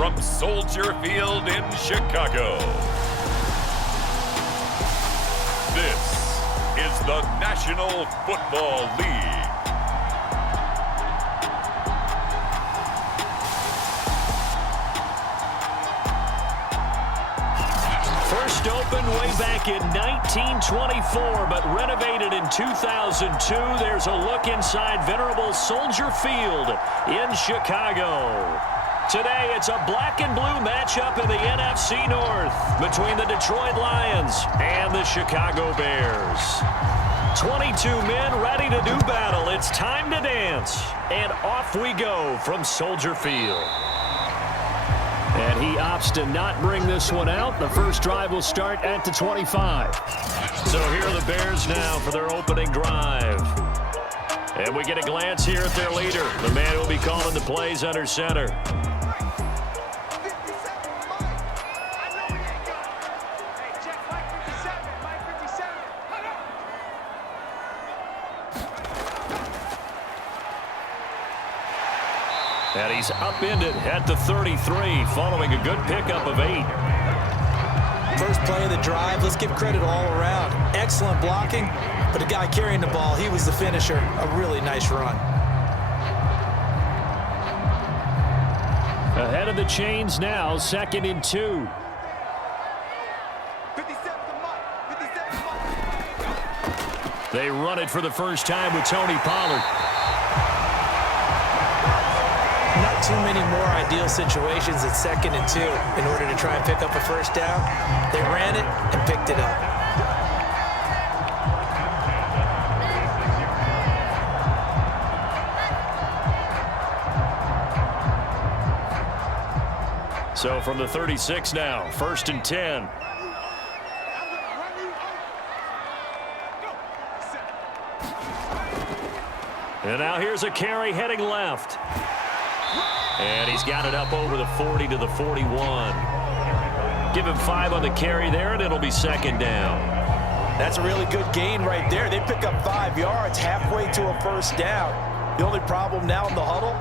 from Soldier Field in Chicago. This is the National Football League. First opened way back in 1924, but renovated in 2002. There's a look inside venerable Soldier Field in Chicago. Today, it's a black and blue matchup in the NFC North between the Detroit Lions and the Chicago Bears. 22 men ready to do battle. It's time to dance. And off we go from Soldier Field. And he opts to not bring this one out. The first drive will start at the 25. So here are the Bears now for their opening drive. And we get a glance here at their leader, the man who will be calling the plays under center. And he's upended at the 33, following a good pickup of 8. First play of the drive, let's give credit all around. Excellent blocking, but the guy carrying the ball, he was the finisher. A really nice run. Ahead of the chains now, 2nd and 2. They run it for the first time with Tony Pollard. Not too many more ideal situations at 2nd and 2 in order to try and pick up a first down. They ran it and picked it up. So from the 36 now, 1st and 10. And now here's a carry heading left. And he's got it up over the 40 to the 41. Give him 5 on the carry there, and it'll be 2nd down. That's a really good gain right there. They pick up 5 yards halfway to a first down. The only problem now in the huddle,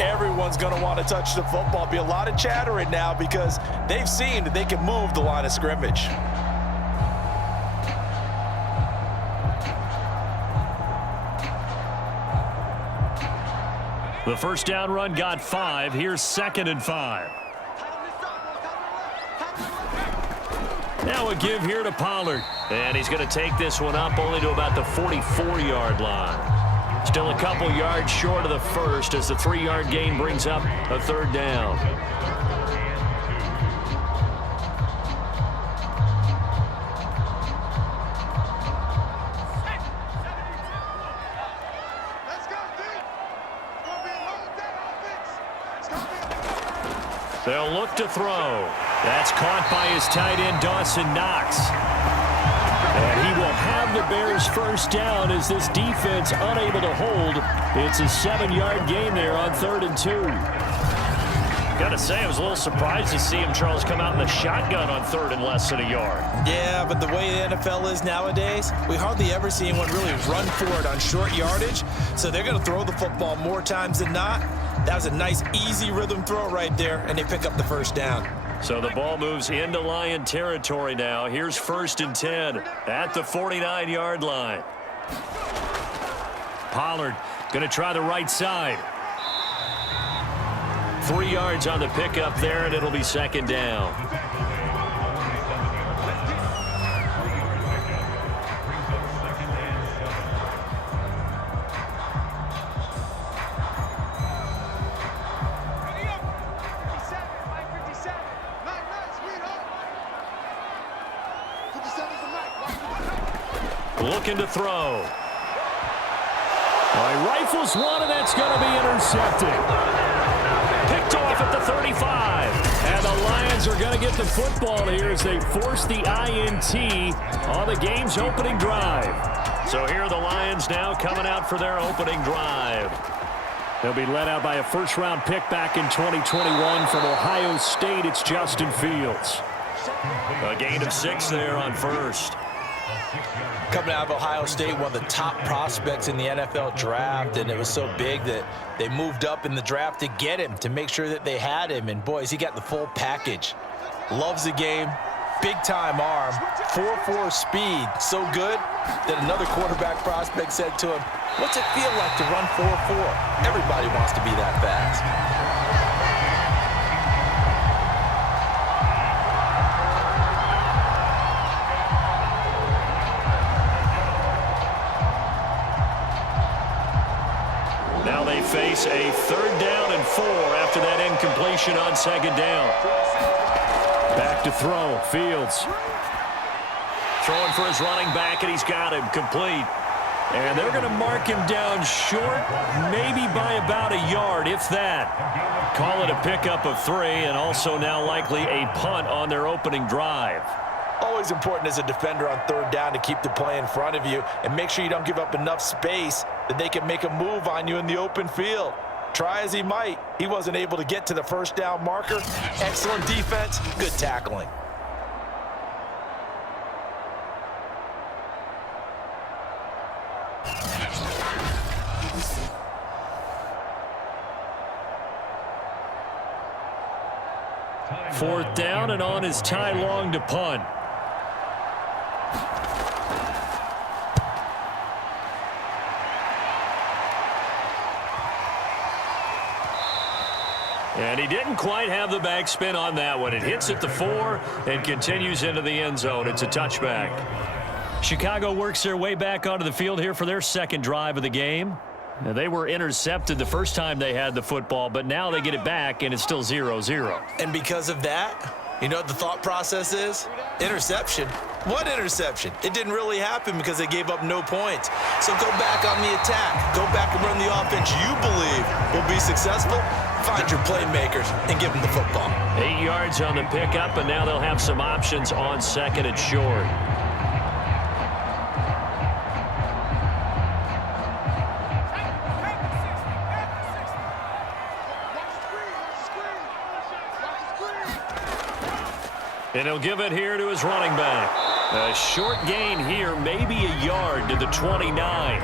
everyone's going to want to touch the football. Be a lot of chattering now because they've seen that they can move the line of scrimmage. The first down run got 5. Here's 2nd and 5. Now a give here to Pollard. And he's going to take this one up only to about the 44-yard line. Still a couple yards short of the first as the 3-yard gain brings up a 3rd down. They'll look to throw. That's caught by his tight end, Dawson Knox. And he will have the Bears first down as this defense unable to hold. It's a 7-yard gain there on 3rd and 2. Got to say, I was a little surprised to see him, Charles, come out in the shotgun on 3rd and less than a yard. Yeah, but the way the NFL is nowadays, we hardly ever see anyone really run for it on short yardage. So they're going to throw the football more times than not. That was a nice, easy rhythm throw right there, and they pick up the first down. So the ball moves into Lion territory now. Here's 1st and 10 at the 49-yard line. Pollard going to try the right side. 3 yards on the pickup there, and it'll be 2nd down. Looking to throw. He rifles one, and that's going to be intercepted. Picked off at the 35. And the Lions are going to get the football here as they force the INT on the game's opening drive. So here are the Lions now coming out for their opening drive. They'll be led out by a first-round pick back in 2021 from Ohio State. It's Justin Fields. A gain of 6 there on 1st. Coming out of Ohio State, one of the top prospects in the NFL draft, and it was so big that they moved up in the draft to get him, to make sure that they had him. And boys, he got the full package. Loves the game, big-time arm, 4.4 speed, so good that another quarterback prospect said to him, "What's it feel like to run 4.4? Everybody wants to be that fast." Now they face a 3rd down and 4 after that incompletion on 2nd down. Back to throw, Fields. Throwing for his running back, and he's got him complete. And they're going to mark him down short, maybe by about a yard, if that. Call it a pickup of 3, and also now likely a punt on their opening drive. Always important as a defender on 3rd down to keep the play in front of you and make sure you don't give up enough space that they can make a move on you in the open field. Try as he might, he wasn't able to get to the 1st down marker. Excellent defense, good tackling. Fourth down, and on is Ty Long to punt. And he didn't quite have the backspin on that one. It hits at the 4 and continues into the end zone. It's a touchback. Chicago works their way back onto the field here for their 2nd drive of the game. Now, they were intercepted the first time they had the football, but now they get it back, and it's still 0-0. And because of that, you know what the thought process is? Interception. What interception? It didn't really happen because they gave up no points. So go back on the attack. Go back and run the offense you believe will be successful. Find your playmakers and give them the football. 8 yards on the pickup, and now they'll have some options on 2nd and short. And he'll give it here to his running back. A short gain here, maybe a yard to the 29.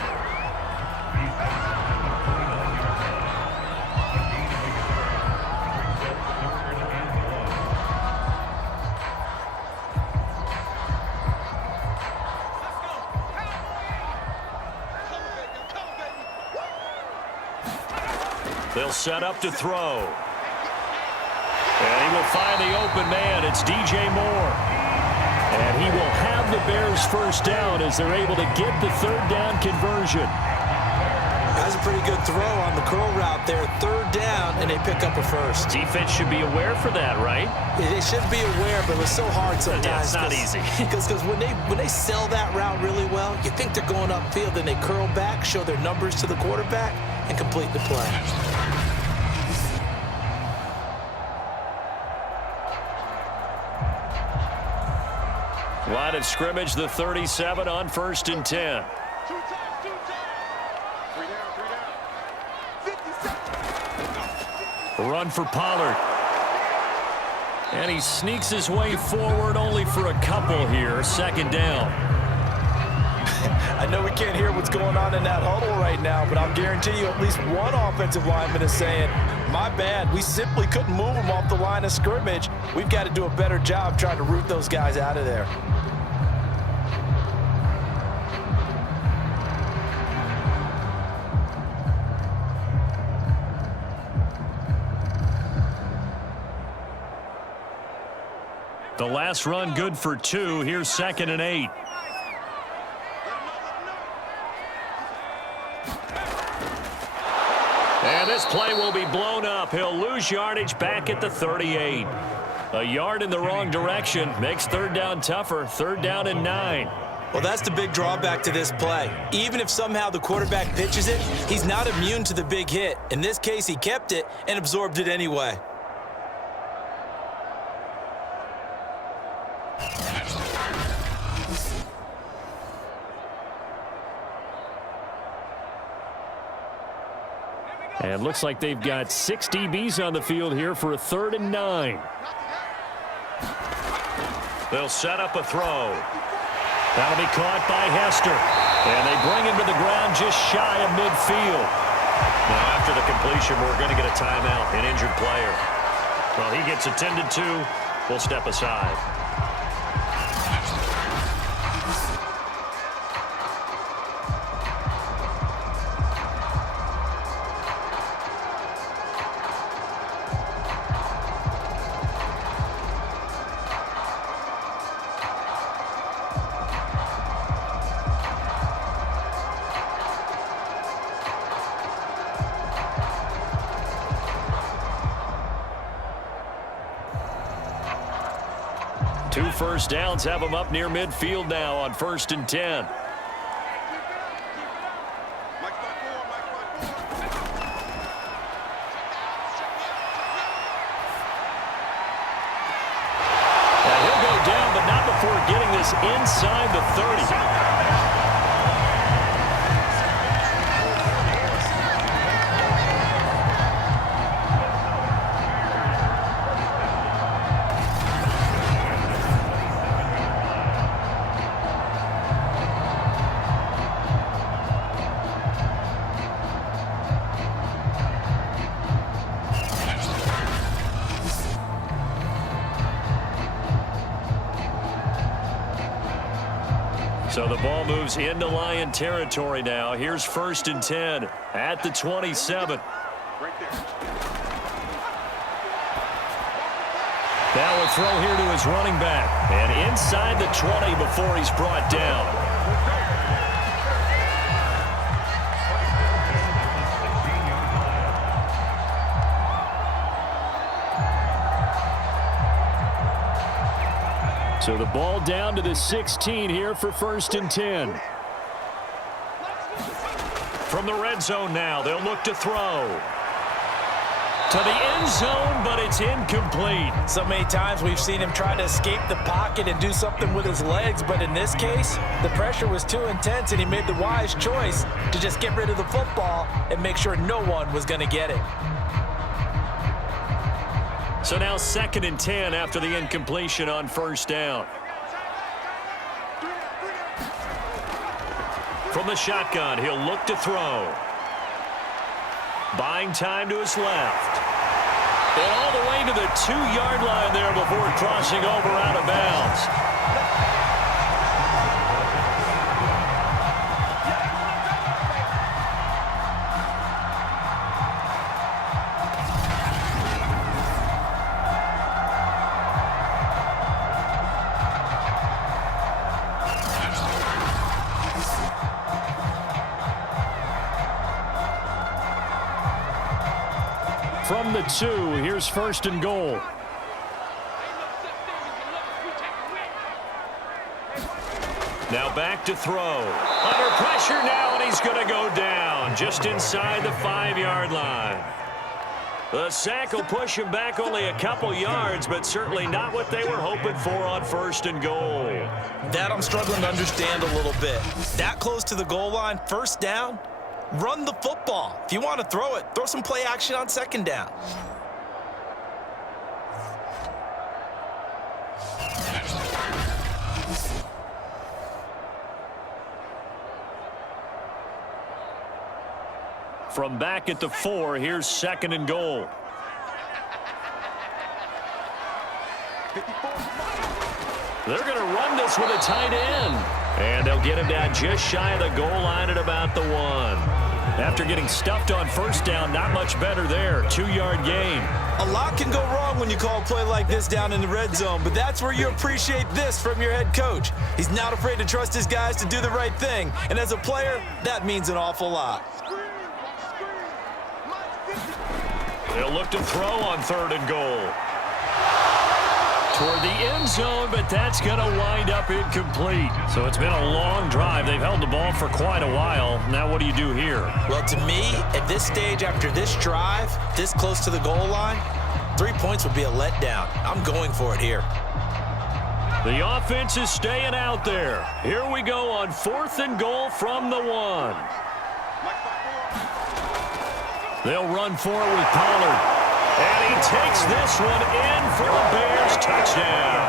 They'll set up to throw. And he will find the open man. It's DJ Moore. And he will have the Bears 1st down as they're able to get the 3rd down conversion. That's a pretty good throw on the curl route there. 3rd down, and they pick up a 1st. Defense should be aware for that, right? They should be aware, but it's so hard sometimes. Yeah, it's not easy. Because when they sell that route really well, you think they're going upfield, and they curl back, show their numbers to the quarterback, and complete the play. Line of scrimmage, the 37 on 1st and 10. Run for Pollard. And he sneaks his way forward only for a couple here. 2nd down. I know we can't hear what's going on in that huddle right now, but I'll guarantee you at least one offensive lineman is saying, my bad, we simply couldn't move them off the line of scrimmage. We've got to do a better job trying to root those guys out of there. The last run good for 2. Here's 2nd and 8. And this play will be blown up. He'll lose yardage back at the 38. A yard in the wrong direction makes 3rd down tougher. 3rd down and 9. Well, that's the big drawback to this play. Even if somehow the quarterback pitches it, he's not immune to the big hit. In this case, he kept it and absorbed it anyway. And looks like they've got 6 DBs on the field here for a 3rd and 9. They'll set up a throw. That'll be caught by Hester. And they bring him to the ground just shy of midfield. Now, after the completion, we're going to get a timeout, an injured player. Well, he gets attended to. We'll step aside. Two first downs have them up near midfield now on 1st and 10. Now he'll go down, but not before getting this inside the 30. So the ball moves into Lion territory now. Here's 1st and 10 at the 27. Now a throw here to his running back. And inside the 20 before he's brought down. So the ball down to the 16 here for 1st and 10. From the red zone now, they'll look to throw. To the end zone, but it's incomplete. So many times we've seen him try to escape the pocket and do something with his legs, but in this case, the pressure was too intense and he made the wise choice to just get rid of the football and make sure no one was going to get it. So now 2nd and 10 after the incompletion on 1st down. From the shotgun, he'll look to throw. Buying time to his left. And all the way to the 2-yard line there before crossing over out of bounds. From the 2, here's 1st and goal. Now back to throw. Under pressure now, and he's going to go down just inside the 5-yard line. The sack will push him back only a couple yards, but certainly not what they were hoping for on 1st and goal. That I'm struggling to understand a little bit. That close to the goal line, 1st down? Run the football. If you want to throw it, throw some play action on 2nd down. From back at the 4, here's 2nd and goal. They're going to run this with a tight end. And they'll get him down just shy of the goal line at about the 1. After getting stuffed on 1st down, not much better there. 2-yard gain. A lot can go wrong when you call a play like this down in the red zone, but that's where you appreciate this from your head coach. He's not afraid to trust his guys to do the right thing, and as a player, that means an awful lot. They'll look to throw on 3rd and goal. Toward the end zone, but that's going to wind up incomplete. So it's been a long drive. They've held the ball for quite a while. Now what do you do here? Well, to me, at this stage after this drive, this close to the goal line, 3 points would be a letdown. I'm going for it here. The offense is staying out there. Here we go on 4th and goal from the 1. They'll run for it with Pollard. And he takes this one in for the Bears touchdown.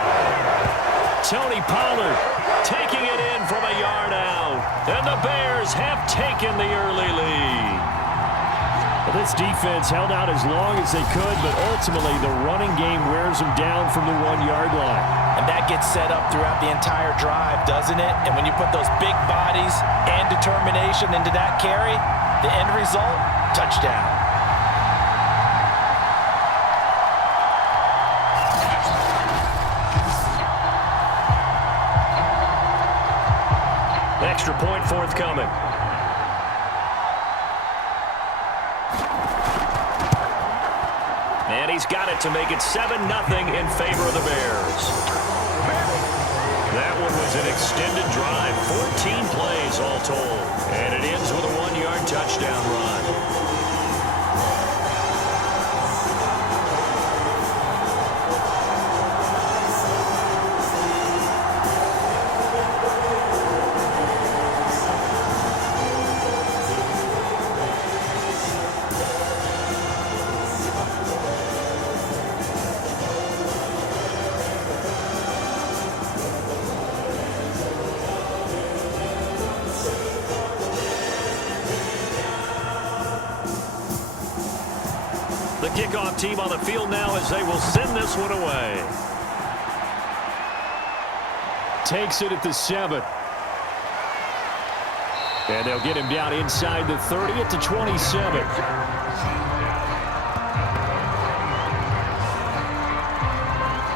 Tony Pollard taking it in from a yard out. And the Bears have taken the early lead. Well, this defense held out as long as they could, but ultimately the running game wears them down from the 1-yard line. And that gets set up throughout the entire drive, doesn't it? And when you put those big bodies and determination into that carry, the end result, touchdown. Extra point forthcoming. And he's got it to make it 7-0 in favor of the Bears. That one was an extended drive, 14 plays all told. And it ends with a 1-yard touchdown run. The kickoff team on the field now as they will send this one away. Takes it at the 7. And they'll get him down inside the 30 at the 27.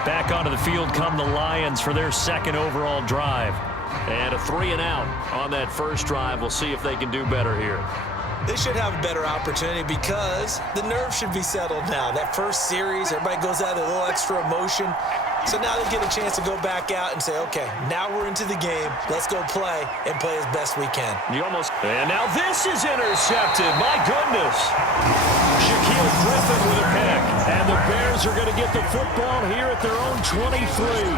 Back onto the field come the Lions for their second overall drive. And a 3-and-out on that first drive. We'll see if they can do better here. They should have a better opportunity because the nerves should be settled now. That first series, everybody goes out with a little extra emotion. So now they get a chance to go back out and say, okay, now we're into the game. Let's go play and play as best we can. And now this is intercepted. My goodness. Shaquille Griffin with a pick. And the Bears are going to get the football here at their own 23.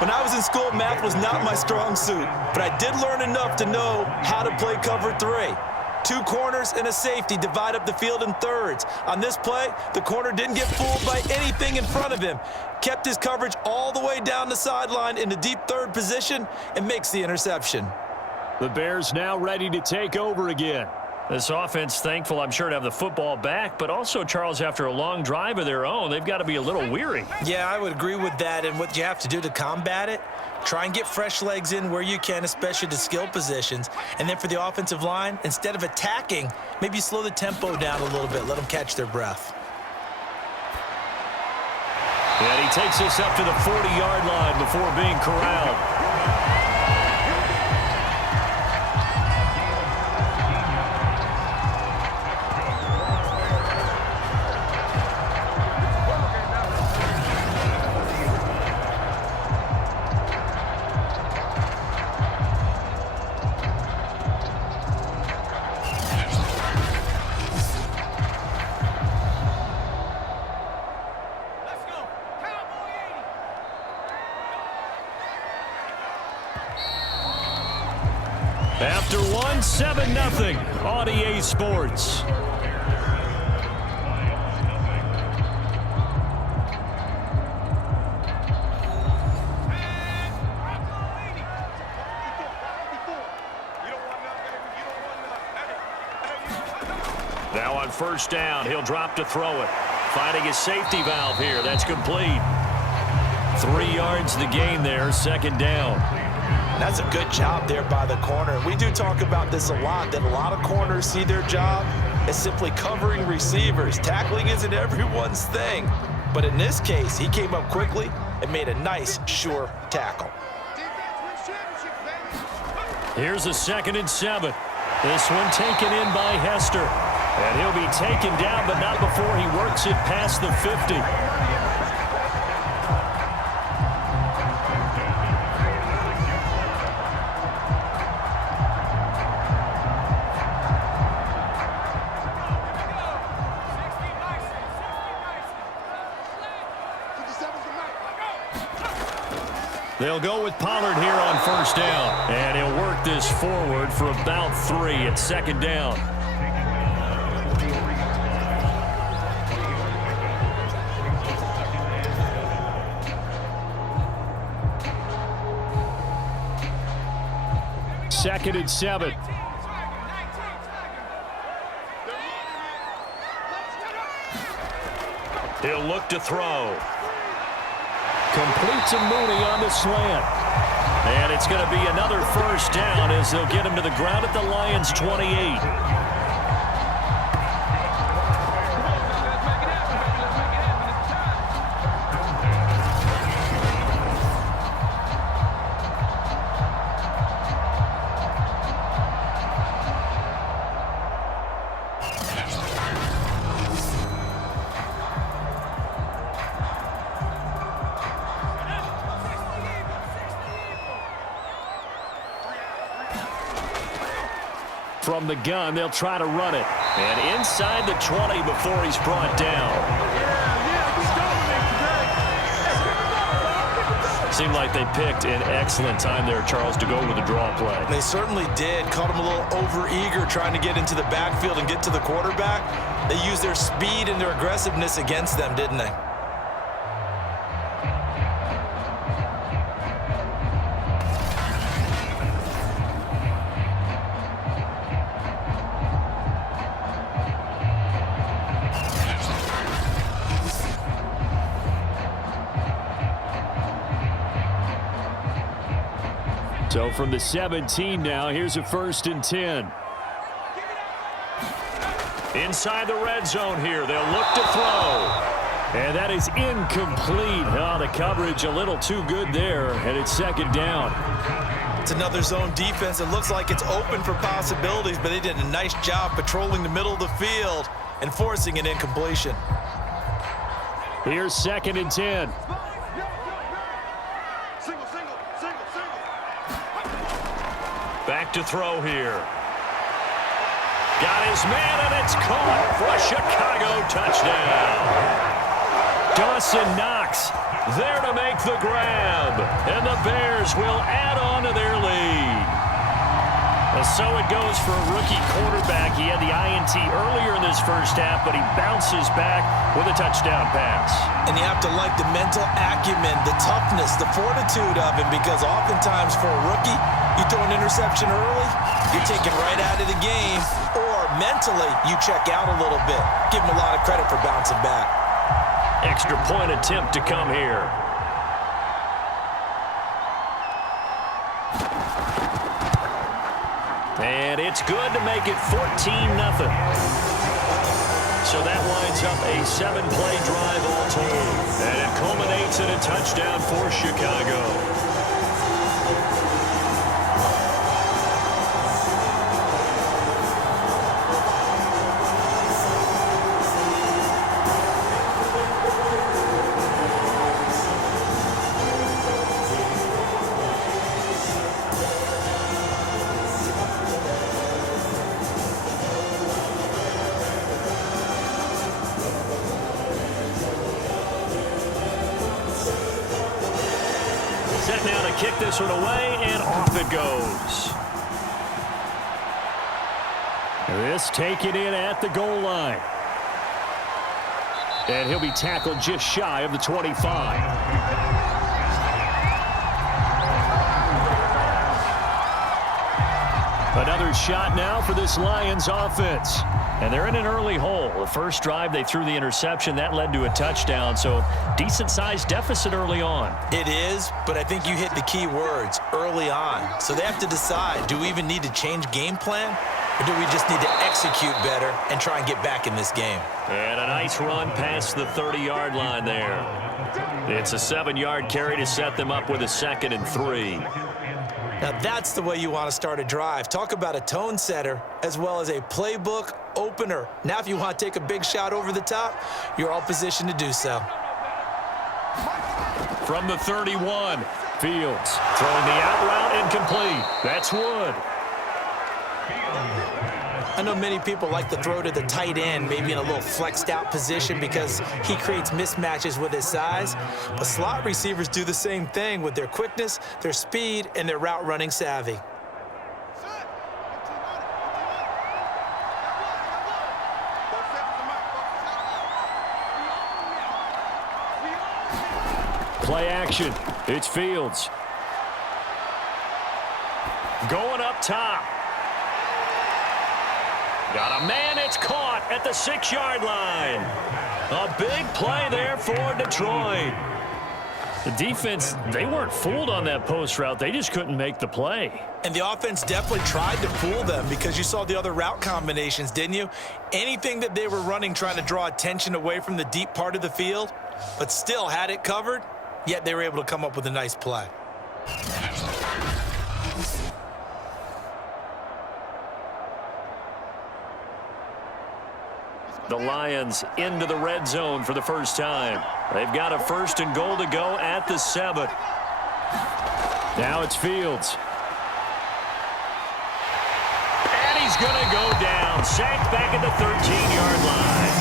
When I was in school, math was not my strong suit. But I did learn enough to know how to play cover 3. 2 corners and a safety divide up the field in thirds. On this play, the corner didn't get fooled by anything in front of him. Kept his coverage all the way down the sideline in the deep third position and makes the interception. The Bears now ready to take over again. This offense thankful, I'm sure, to have the football back, but also, Charles, after a long drive of their own, they've got to be a little weary. Yeah, I would agree with that, and what you have to do to combat it, try and get fresh legs in where you can, especially to skill positions. And then for the offensive line, instead of attacking, maybe slow the tempo down a little bit, let them catch their breath. And he takes us up to the 40-yard line before being corralled. After one, 7-0 on EA Sports. Now on first down, he'll drop to throw it. Finding his safety valve here. That's complete. 3 yards the gain there, second down. That's a good job there by the corner. We do talk about this a lot, that a lot of corners see their job as simply covering receivers. Tackling isn't everyone's thing. But in this case, he came up quickly and made a nice, sure tackle. Here's a 2nd and 7. This one taken in by Hester. And he'll be taken down, but not before he works it past the 50. They'll go with Pollard here on first down. And he'll work this forward for about 3 at second down. 2nd and 7. He'll look to throw. Complete to Mooney on the slant. And it's going to be another first down as they'll get him to the ground at the Lions' 28. From the gun, they'll try to run it. And inside the 20 before he's brought down. Seemed like they picked an excellent time there, Charles, to go with the draw play. They certainly did. Caught him a little over-eager trying to get into the backfield and get to the quarterback. They used their speed and their aggressiveness against them, didn't they? So from the 17 now, here's a 1st and 10. Inside the red zone here, they'll look to throw. And that is incomplete. Oh, the coverage a little too good there, and it's 2nd down. It's another zone defense. It looks like it's open for possibilities, but they did a nice job patrolling the middle of the field and forcing an incompletion. Here's 2nd and 10. Back to throw here. Got his man, and it's caught for a Chicago touchdown. Dawson Knox there to make the grab, and the Bears will add on to their lead. Well, so it goes for a rookie quarterback. He had the INT earlier in this first half, but he bounces back with a touchdown pass. And you have to like the mental acumen, the toughness, the fortitude of him, because oftentimes for a rookie, you throw an interception early, you're taken right out of the game, or mentally you check out a little bit. Give him a lot of credit for bouncing back. Extra point attempt to come here. And it's good to make it 14-0. So that winds up a 7-play drive all told. And it culminates in a touchdown for Chicago. Set now to kick this one away, and off it goes. This taken in at the goal line. And he'll be tackled just shy of the 25. Another shot now for this Lions offense. And they're in an early hole. The first drive, they threw the interception. That led to a touchdown. So decent-sized deficit early on. It is, but I think you hit the key words, early on. So they have to decide, do we even need to change game plan? Or do we just need to execute better and try and get back in this game? And a nice run past the 30-yard line there. It's a 7-yard carry to set them up with a 2nd and 3. Now that's the way you want to start a drive. Talk about a tone setter as well as a playbook opener. Now if you want to take a big shot over the top, you're all positioned to do so. From the 31, Fields throwing the out route incomplete. That's Wood. I know many people like to throw to the tight end, maybe in a little flexed out position because he creates mismatches with his size. But slot receivers do the same thing with their quickness, their speed, and their route running savvy. Play action. It's Fields. Going up top. Got a man, it's caught at the 6-yard line. A big play there for Detroit. The defense, they weren't fooled on that post route. They just couldn't make the play. And the offense definitely tried to fool them because you saw the other route combinations, didn't you? Anything that they were running trying to draw attention away from the deep part of the field, but still had it covered, yet they were able to come up with a nice play. The Lions into the red zone for the first time. They've got a 1st and goal to go at the 7. Now it's Fields. And he's going to go down. Sacked back at the 13-yard line.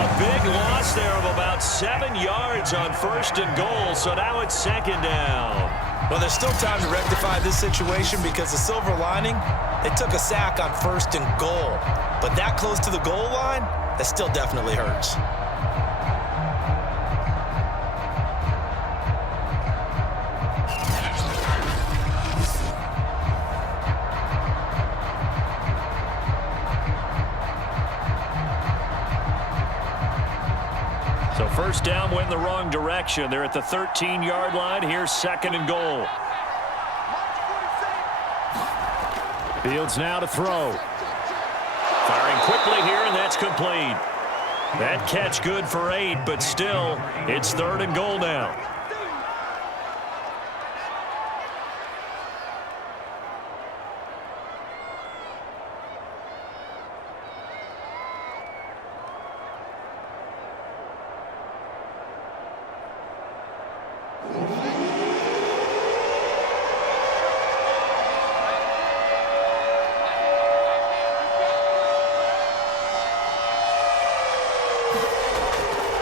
A big loss there of about 7 yards on 1st and goal, so now it's 2nd down. Well, there's still time to rectify this situation because the silver lining, they took a sack on 1st and goal. But that close to the goal line, that still definitely hurts. So 1st down went in the wrong direction. They're at the 13-yard line. Here's 2nd and goal. Fields now to throw. Firing quickly here, and that's complete. That catch good for 8, but still, it's 3rd and goal now.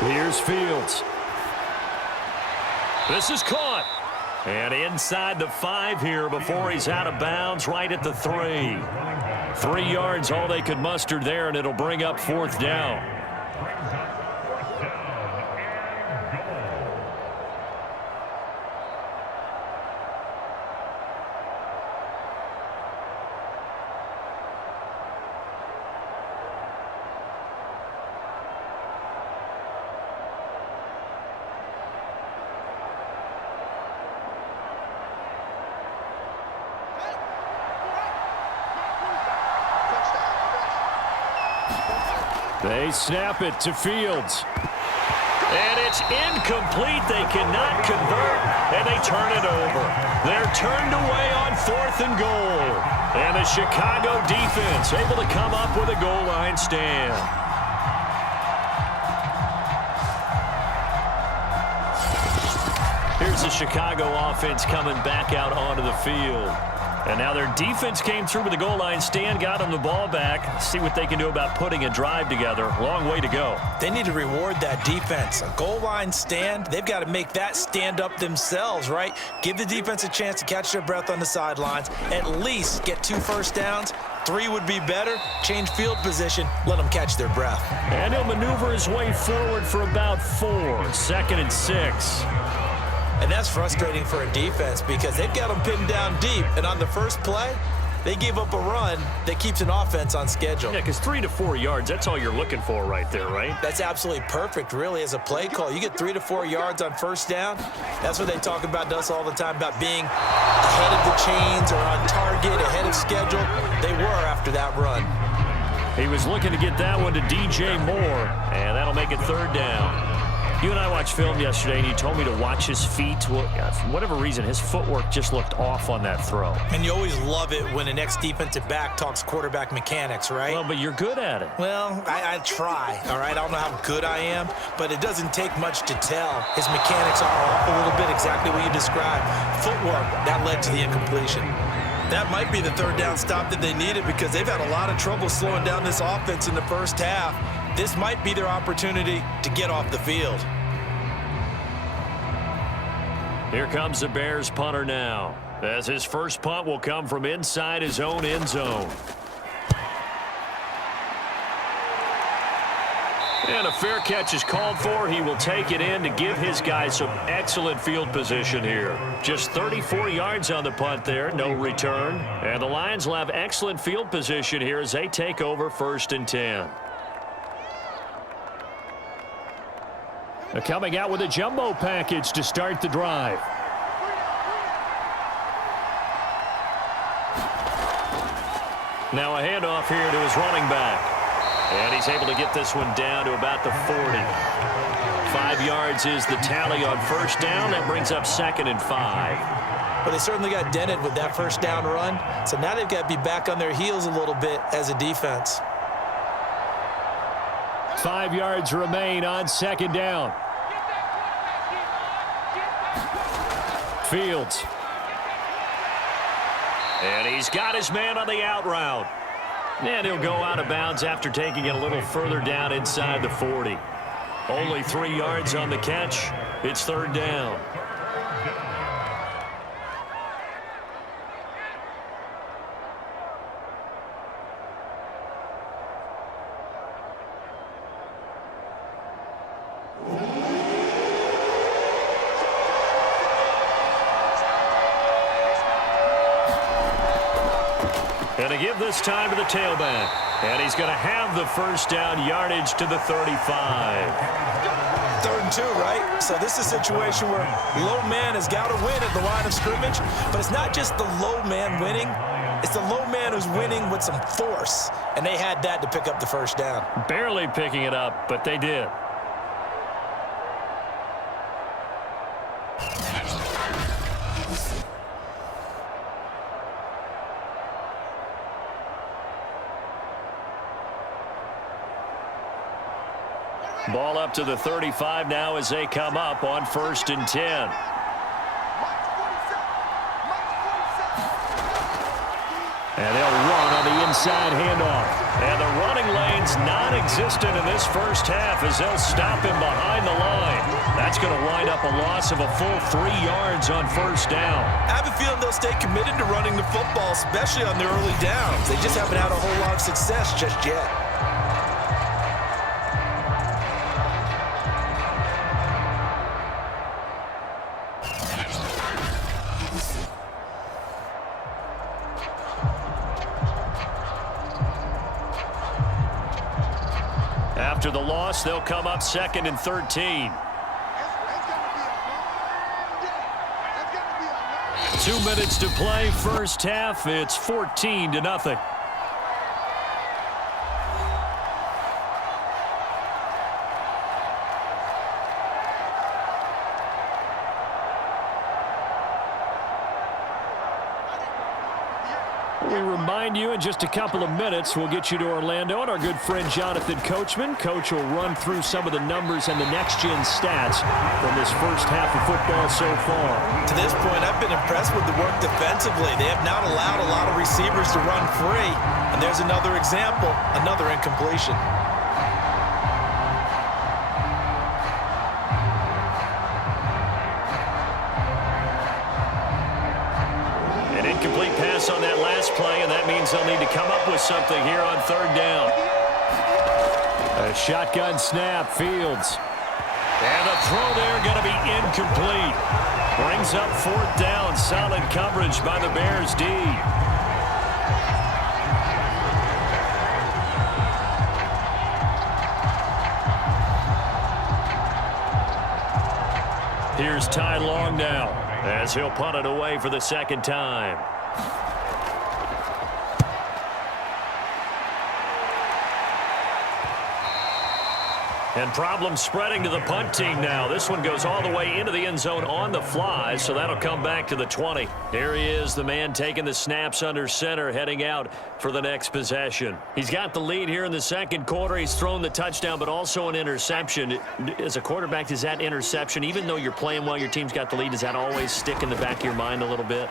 Here's Fields. This is caught. And inside the 5 here before he's out of bounds right at the 3. 3 yards all they could muster there, and it'll bring up 4th down. They snap it to Fields. And it's incomplete. They cannot convert, and they turn it over. They're turned away on 4th and goal. And the Chicago defense able to come up with a goal line stand. Here's the Chicago offense coming back out onto the field. And now their defense came through with the goal line stand, got them the ball back. See what they can do about putting a drive together. Long way to go. They need to reward that defense. A goal line stand, they've got to make that stand up themselves, right? Give the defense a chance to catch their breath on the sidelines. At least get 2 first downs. 3 would be better. Change field position. Let them catch their breath. And he'll maneuver his way forward for about 4. 2nd and 6. And that's frustrating for a defense because they've got them pinned down deep. And on the first play, they gave up a run that keeps an offense on schedule. Yeah, because 3 to 4 yards, that's all you're looking for right there, right? That's absolutely perfect, really, as a play call. You get 3 to 4 yards on 1st down. That's what they talk about to us all the time, about being ahead of the chains or on target, ahead of schedule. They were after that run. He was looking to get that one to DJ Moore, and that'll make it 3rd down. You and I watched film yesterday, and you told me to watch his feet. Well, for whatever reason, his footwork just looked off on that throw. And you always love it when an ex-defensive back talks quarterback mechanics, right? Well, but you're good at it. Well, I try, all right? I don't know how good I am, but it doesn't take much to tell. His mechanics are off a little bit, exactly what you described. Footwork, that led to the incompletion. That might be the 3rd down stop that they needed because they've had a lot of trouble slowing down this offense in the first half. This might be their opportunity to get off the field. Here comes the Bears punter now, as his first punt will come from inside his own end zone. And a fair catch is called for. He will take it in to give his guys some excellent field position here. Just 34 yards on the punt there, no return. And the Lions will have excellent field position here as they take over 1st and 10. They're coming out with a jumbo package to start the drive. Now a handoff here to his running back. And he's able to get this one down to about the 40. 5 yards is the tally on 1st down. That brings up 2nd and 5. But they certainly got dented with that 1st down run. So now they've got to be back on their heels a little bit as a defense. 5 yards remain on 2nd down. Fields. And he's got his man on the out route. And he'll go out of bounds after taking it a little further down inside the 40. Only 3 yards on the catch. It's 3rd down. And to give this time to the tailback. And he's going to have the 1st down yardage to the 35. 3rd and 2, right? So this is a situation where low man has got to win at the line of scrimmage. But it's not just the low man winning. It's the low man who's winning with some force. And they had that to pick up the 1st down. Barely picking it up, but they did. Ball up to the 35 now as they come up on 1st and 10. And they'll run on the inside handoff. And the running lane's non-existent in this 1st half as they'll stop him behind the line. That's going to wind up a loss of a full 3 yards on 1st down. I have a feeling they'll stay committed to running the football, especially on the early downs. They just haven't had a whole lot of success just yet. After the loss, they'll come up 2nd and 13. 2 minutes to play, 1st half. It's 14-0. We remind you in just a couple of minutes we'll get you to Orlando and our good friend Jonathan Coachman. Coach will run through some of the numbers and the next-gen stats from this 1st half of football so far. To this point, I've been impressed with the work defensively. They have not allowed a lot of receivers to run free. And there's another example, another incompletion. Incomplete pass on that last play, and that means they'll need to come up with something here on 3rd down. A shotgun snap, Fields. And the throw there going to be incomplete. Brings up 4th down, solid coverage by the Bears D. Here's Ty Long now, as he'll punt it away for the 2nd time. And problems spreading to the punt team now. This one goes all the way into the end zone on the fly, so that'll come back to the 20. Here he is, the man taking the snaps under center, heading out for the next possession. He's got the lead here in the 2nd quarter. He's thrown the touchdown, but also an interception. As a quarterback, does that interception, even though you're playing well, your team's got the lead, does that always stick in the back of your mind a little bit?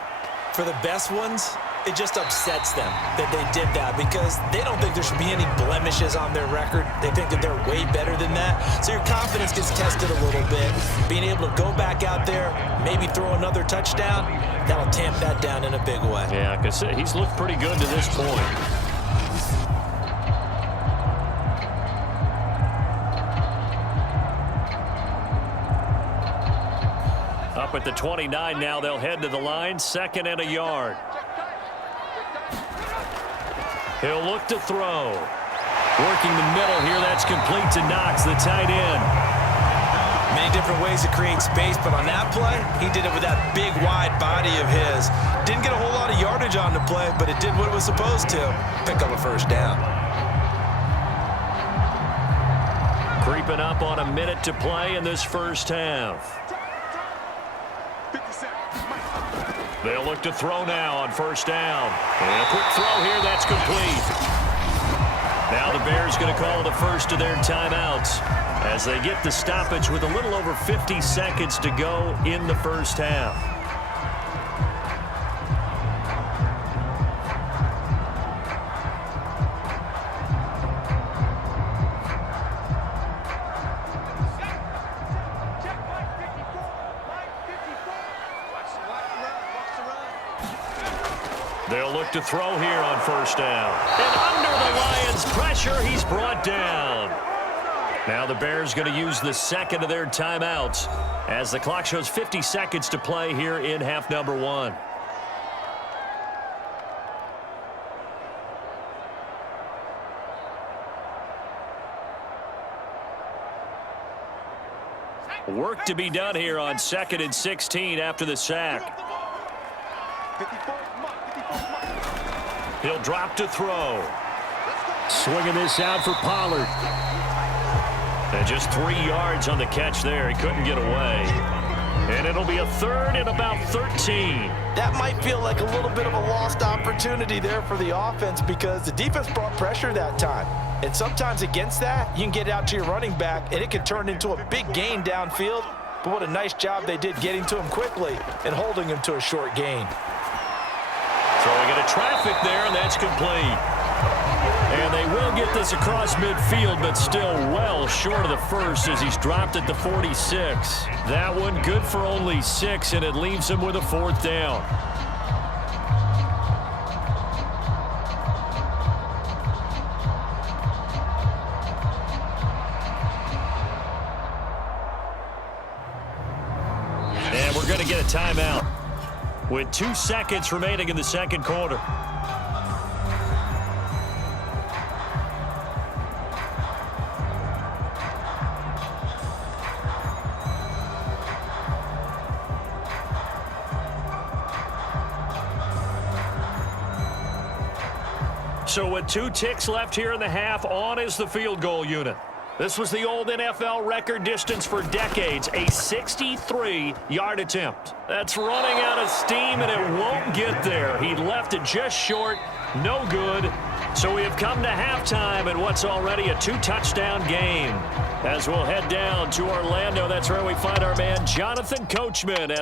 For the best ones, it just upsets them that they did that because they don't think there should be any blemishes on their record. They think that they're way better than that. So your confidence gets tested a little bit. Being able to go back out there, maybe throw another touchdown, that'll tamp that down in a big way. Yeah, because he's looked pretty good to this point. Up at the 29 now, they'll head to the line, 2nd and a yard. He'll look to throw. Working the middle here, that's complete to Knox, the tight end. Many different ways to create space, but on that play, he did it with that big, wide body of his. Didn't get a whole lot of yardage on the play, but it did what it was supposed to. Pick up a first down. Creeping up on a minute to play in this first half. They'll look to throw now on first down. And a quick throw here, that's complete. Now the Bears going to call the first of their timeouts as they get the stoppage with a little over 50 seconds to go in the first half. They'll look to throw here on first down. And under the Lions' pressure, he's brought down. Now the Bears going to use the second of their timeouts as the clock shows 50 seconds to play here in half number 1. Work to be done here on 2nd and 16 after the sack. He'll drop to throw. Swinging this out for Pollard. And just 3 yards on the catch there. He couldn't get away. And it'll be a 3rd and about 13. That might feel like a little bit of a lost opportunity there for the offense because the defense brought pressure that time. And sometimes against that, you can get out to your running back, and it can turn into a big gain downfield. But what a nice job they did getting to him quickly and holding him to a short gain. Throwing into traffic there, and that's complete. And they will get this across midfield, but still well short of the first as he's dropped at the 46. That one good for only 6, and it leaves him with a 4th down. And we're going to get a timeout with 2 seconds remaining in the second quarter. So with 2 ticks left here in the half, on is the field goal unit. This was the old NFL record distance for decades, a 63-yard attempt. That's running out of steam, and it won't get there. He left it just short, no good. So we have come to halftime in what's already a 2-touchdown game. As we'll head down to Orlando, that's where we find our man Jonathan Coachman at